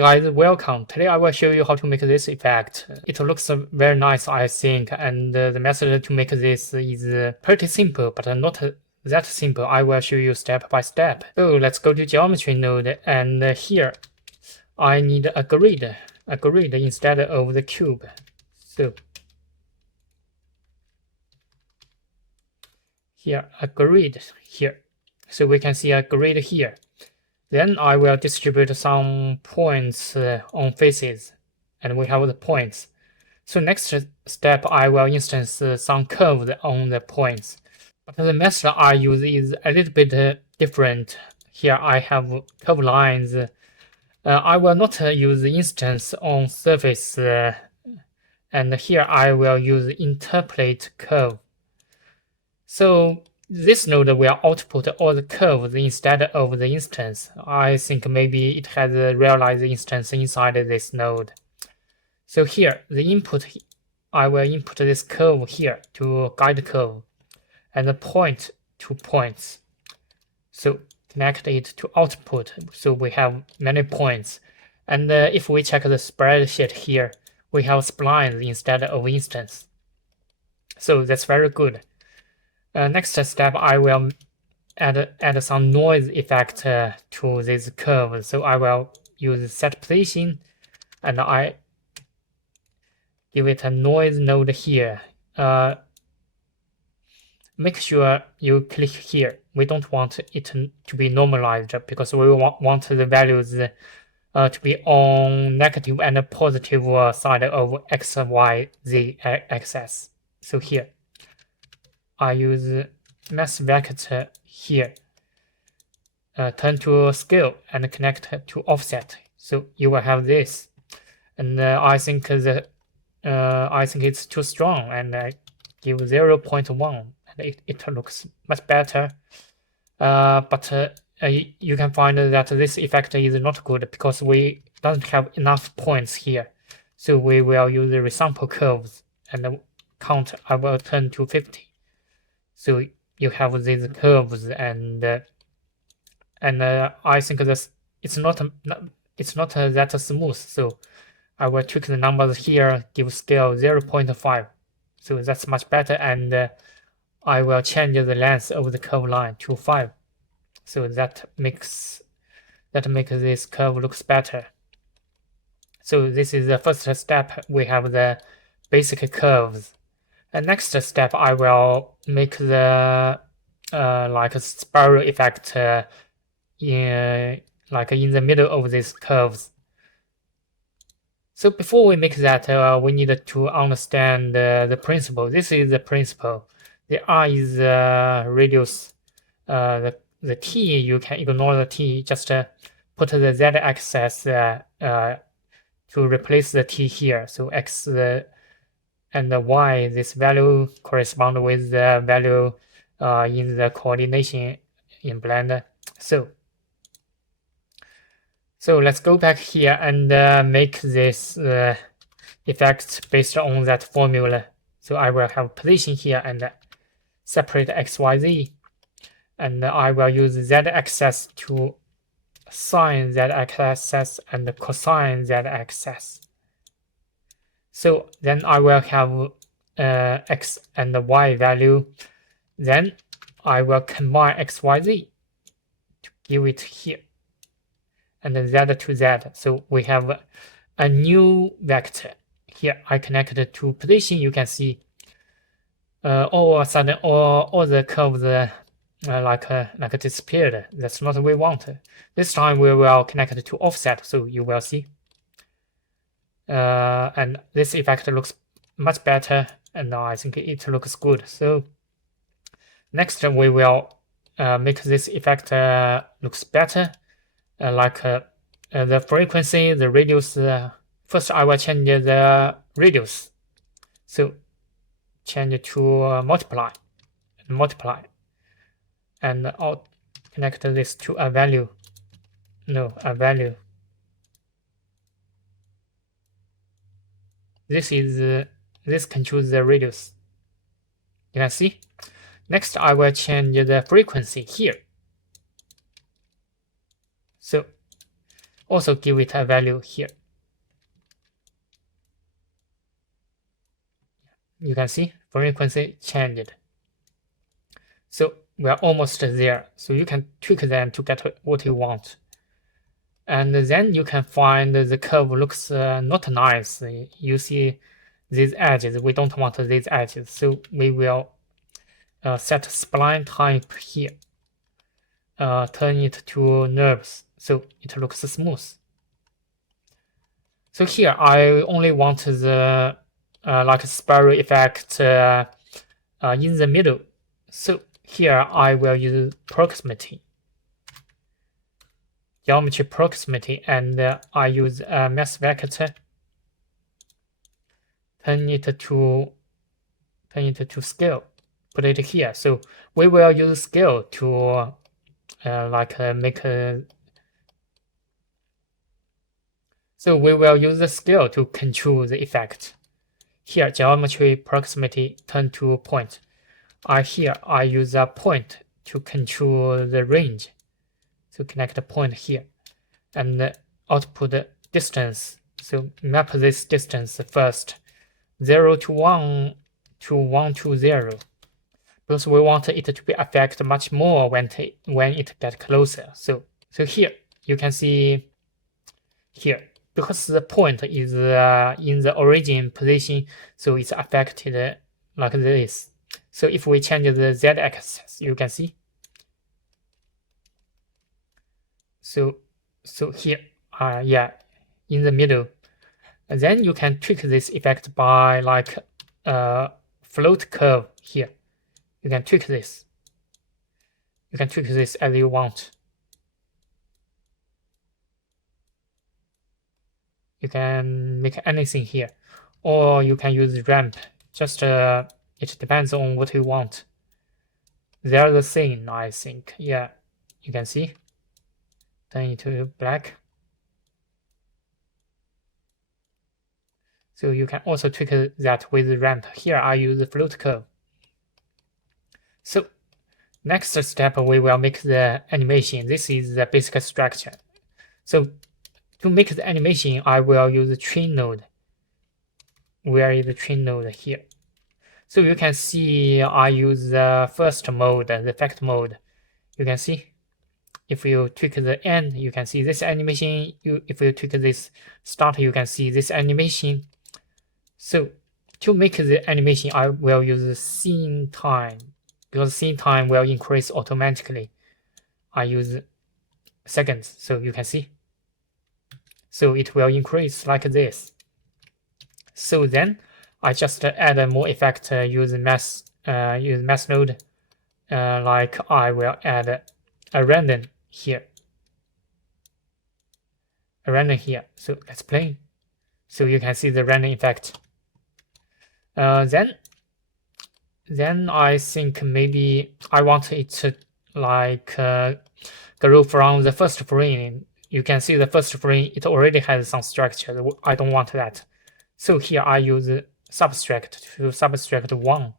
guys, welcome. Today I will show you how to make this effect. It looks very nice, I think, and the method to make this is pretty simple, but not that simple. I will show you step by step. So let's go to geometry node, and here I need a grid instead of the cube. So here, a grid here. So we can see a grid here. Then I will distribute some points on faces, and we have the points. So next step, I will instance some curves on the points. But the method I use is a little bit different. Here I have curve lines. I will not use the instance on surface, and here I will use interpolate curve. So this node will output all the curves instead of the instance. I think maybe it has a realized instance inside this node. So here, the input, I will input this curve here to guide curve, and the point to points. So connect it to output. So we have many points. And if we check the spreadsheet here, we have splines instead of instance. So that's very good. Next step, I will add some noise effect to this curve. So I will use set position, and I give it a noise node here. Make sure you click here. We don't want it to be normalized because we want the values to be on negative and positive side of x, y, z axis. So here, I use mass vector here, turn to scale and connect to offset. So you will have this, and I think it's too strong, and I give 0.1, and it looks much better. But you can find that this effect is not good because we don't have enough points here. So we will use the resample curves, and the count I will turn to 50. So you have these curves, and I think this it's not that smooth. So I will tweak the numbers here, give scale 0.5. So that's much better, and I will change the length of the curve line to 5. So that makes this curve looks better. So this is the first step. We have the basic curves. And next step, I will make the like a spiral effect in the middle of these curves. So before we make that, we need to understand the principle. This is the principle. The R is radius. The T, you can ignore the T. Just put the Z-axis to replace the T here. So X and the Y, this value correspond with the value in the coordination in Blender. So let's go back here and make this effect based on that formula. So I will have position here and separate X, Y, Z, and I will use Z-axis to sine Z-axis and cosine Z-axis. So then I will have X and Y value. Then I will combine X, Y, Z to give it here, and then Z to Z. So we have a new vector. Here I connected to position. You can see all of a sudden all the curves like disappeared. That's not what we want. This time we will connect it to offset. So you will see. And this effect looks much better, and I think it looks good. So next we will make this effect looks better, the frequency, the radius. First I will change the radius. So change it to multiply, and I'll connect this to a value. No, a value. This controls the radius. You can see. Next, I will change the frequency here. So also give it a value here. You can see frequency changed. So we are almost there. So you can tweak them to get what you want. And then you can find the curve looks not nice. You see these edges. We don't want these edges. So we will set spline type here. Turn it to nerves. So it looks smooth. So here I only want the like spiral effect in the middle. So here I will use proximity, geometry proximity, and I use a mass vector. Turn it to scale. Put it here. So we will use scale to make a. So we will use the scale to control the effect. Here, geometry proximity turn to point. Here I use a point to control the range. So connect a point here, and output distance. So map this distance first, 0 to 1 to 1 to 0, because we want it to be affect much more when it get closer. So here you can see here, because the point is in the origin position, so it's affected like this. So if we change the z-axis, you can see. So here, yeah, in the middle. And then you can tweak this effect by like float curve here. You can tweak this. You can tweak this as you want. You can make anything here, or you can use ramp. Just it depends on what you want. They're the same, I think. Yeah, you can see. Turn it to black. So you can also tweak that with the ramp. Here I use the float curve. So next step, we will make the animation. This is the basic structure. So to make the animation, I will use the train node. Where is the train node? Here. So you can see I use the first mode, the effect mode. You can see if you tweak the end, you can see this animation. If you tweak this start, you can see this animation. So to make the animation, I will use the scene time, because scene time will increase automatically. I use seconds, so you can see. So it will increase like this. So then I just add more effect, use mass node. Like I will add a random here. A random here. So let's play. So you can see the random effect. Then I think maybe I want it to like grow from the first frame. You can see the first frame, it already has some structure. I don't want that. So here I use subtract to subtract 1.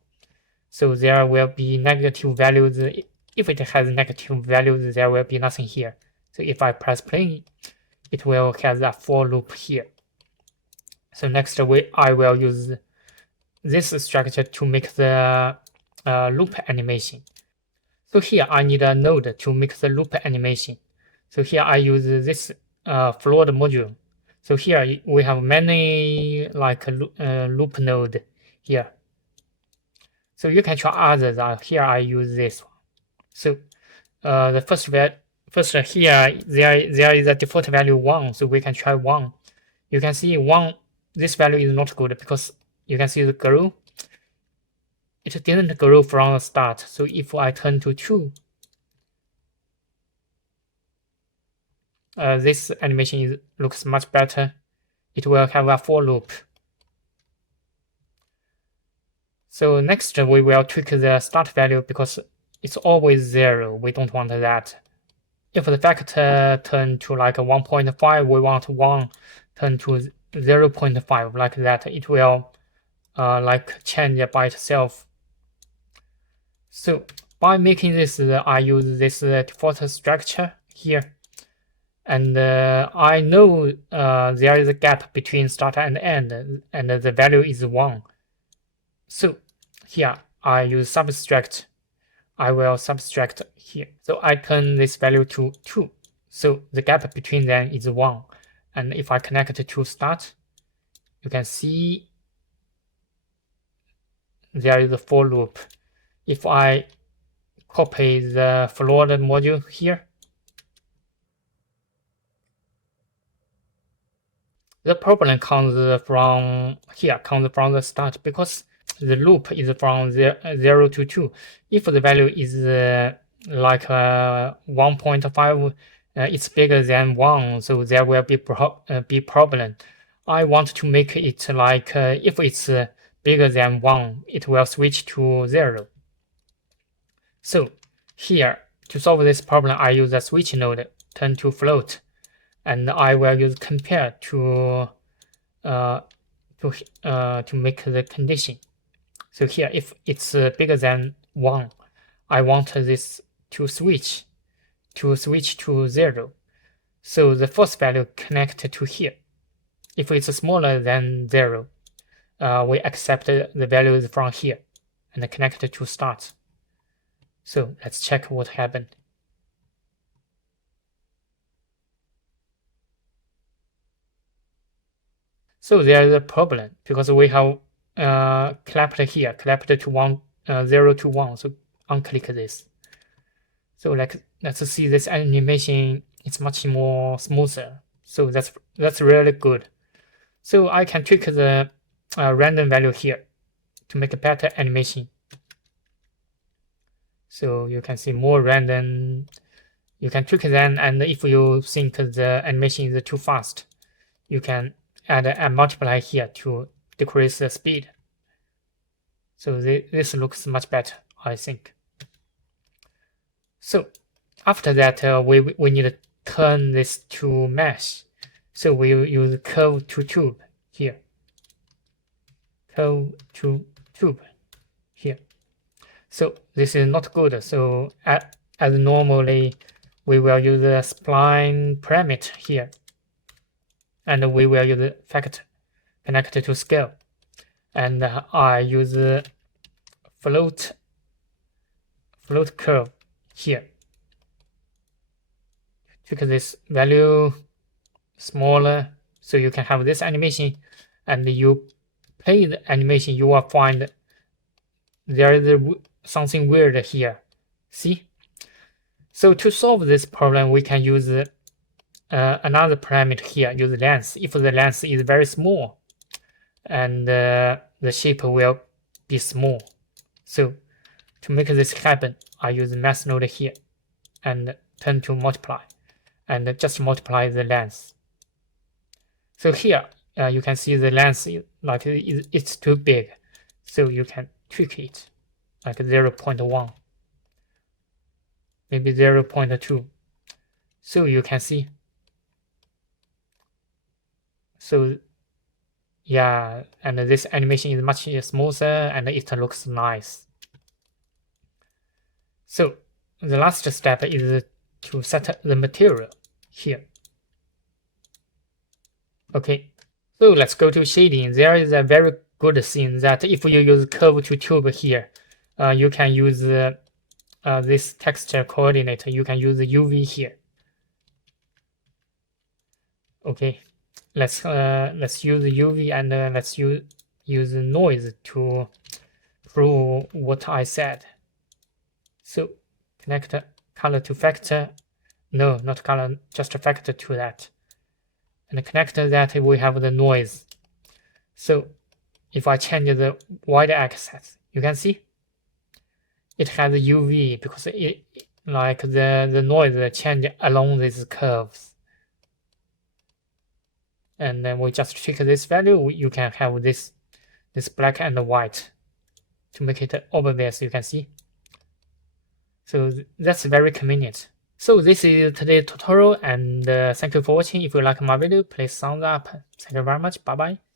So there will be negative values. If it has negative values, there will be nothing here. So if I press play, it will have a for loop here. So next I will use this structure to make the loop animation. So here I need a node to make the loop animation. So here I use this float module. So here we have many like loop node here. So you can try others. Here I use this one. So the first here there is a default value 1. So we can try 1. You can see 1. This value is not good because you can see the grow. It didn't grow from the start. So if I turn to 2, this animation looks much better. It will have a for loop. So next we will tweak the start value because it's always 0. We don't want that. If the factor turn to like 1.5, we want 1 turn to 0.5 like that. It will like change by itself. So by making this, I use this default structure here. And I know there is a gap between start and end, and the value is 1. So here I use subtract. I will subtract here. So I turn this value to 2. So the gap between them is 1. And if I connect it to start, you can see there is a for loop. If I copy the float module here, the problem comes from here, comes from the start, because the loop is from 0 to 2. If the value is like 1.5, it's bigger than 1, so there will be problem. I want to make it like if it's bigger than 1, it will switch to 0. So here, to solve this problem, I use a switch node, turn to float, and I will use compare to make the condition. So here, if it's bigger than 1, I want this to switch to 0. So the first value connect to here. If it's smaller than 0, we accept the values from here and connect to start. So let's check what happened. So there is a problem because we have clapped here, clapped to 0 to 1. So unclick this. So let's see this animation. It's much more smoother. So that's really good. So I can tweak the random value here to make a better animation. So you can see more random. You can tweak them, and if you think the animation is too fast, you can add a multiply here to decrease the speed. So this looks much better, I think. So after that, we need to turn this to mesh. So we use curve to tube here. Curve to tube here. So this is not good. So as normally, we will use the spline parameter here. And we will use the factor connected to scale. And I use float curve here. Take this value smaller so you can have this animation, and you play the animation, you will find there is something weird here. See? So to solve this problem, we can use another parameter here, use length. If the length is very small, and the shape will be small. So to make this happen, I use math node here and turn to multiply, and just multiply the length. So here you can see the length like it's too big, so you can tweak it like 0.1, maybe 0.2. So you can see. So yeah, and this animation is much smoother and it looks nice. So the last step is to set the material here. Okay, so let's go to shading. There is a very good thing that if you use curve to tube here, you can use this texture coordinate. You can use the UV here. Okay, let's use UV, and let's use noise to prove what I said. So connect color to factor. No, not color, just a factor to that. And connect that, we have the noise. So if I change the y-axis, you can see it has UV because it like the noise change along these curves. And then we just check this value. You can have this black and white to make it obvious. You can see. So that's very convenient. So this is today's tutorial, and thank you for watching. If you like my video, please thumbs up. Thank you very much. Bye bye.